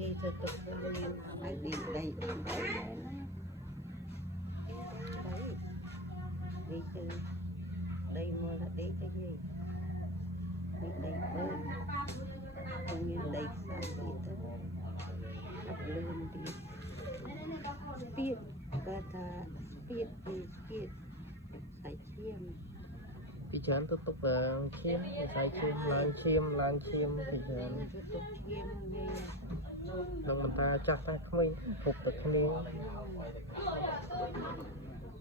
Đi cho tục lên phải đi đây đấy đi từ đây mua là đi cái gì đi đây bơi không như đây sao đi tới gặp lươn đi spiết kata spiết đi spiết sải chiêm ពីច្រើនទៅទុកឈាមវិស័យឈាមឡើងឈាមពីច្រើន ទៅទុកឈាមយាយ នឹងមិនថាចាស់តែក្មេងហូបទឹកគ្នា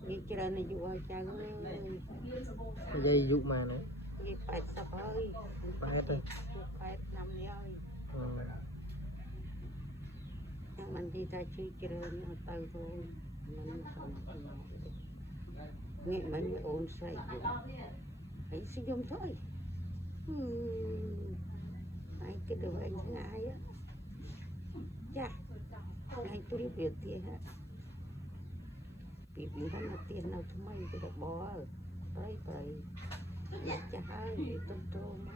យាយច្រើនអាយុឲ្យចៅអើយ និយាយអាយុម៉ានណា យាយ80ហើយ80ឆ្នាំនេះហើយมันទីថាជួយច្រើនទៅទៅមិនសំងាកមិនអូនស្រីហើយស្យំទៅហើយគិតទៅវិញថ្ងៃចាថ្ងៃព្រៀបទៀតពីពីហ្នឹងមកទៀតនៅថ្មីទៅបោប្រៃចាស់ហើយទៅទៅមក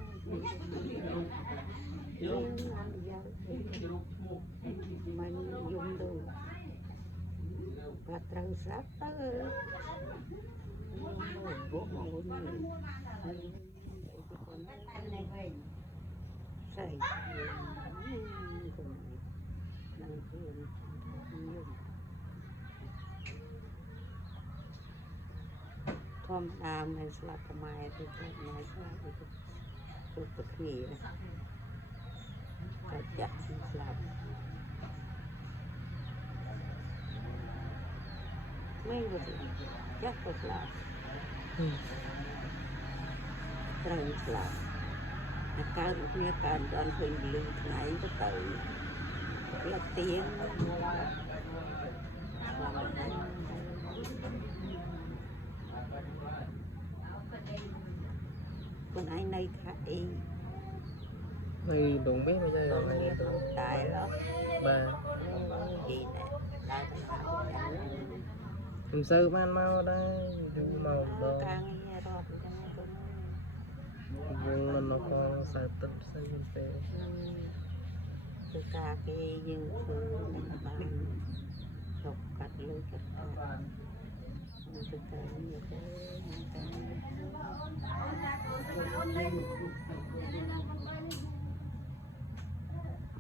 យើងយកមិនយំទៅបាត់ត្រូវស្រាប់ទៅពួកមកវិញใส่ធម្មតាមិនស្លាប់ខ្មែរទៅទៅមកស្លាប់ទៅទៅគ្នាតែចាក់ស្លាប់ไม่รู้จักก็สลับត្រូវស្លាប់អាការគ្នាការអត់ឃើញលឺថ្ងៃទៅទៅលកទៀងคนไอ้ในขาเอง ในดงbiết bây giờ làในดง đại lắm ba gì nè đại thành làm sao ban mau đây màu đó càng nghe rồi nhưng nó có sai tập sai bên tề từ cả cái những thứ này bạn học cắt lưỡi cắt từ cả nhiều cái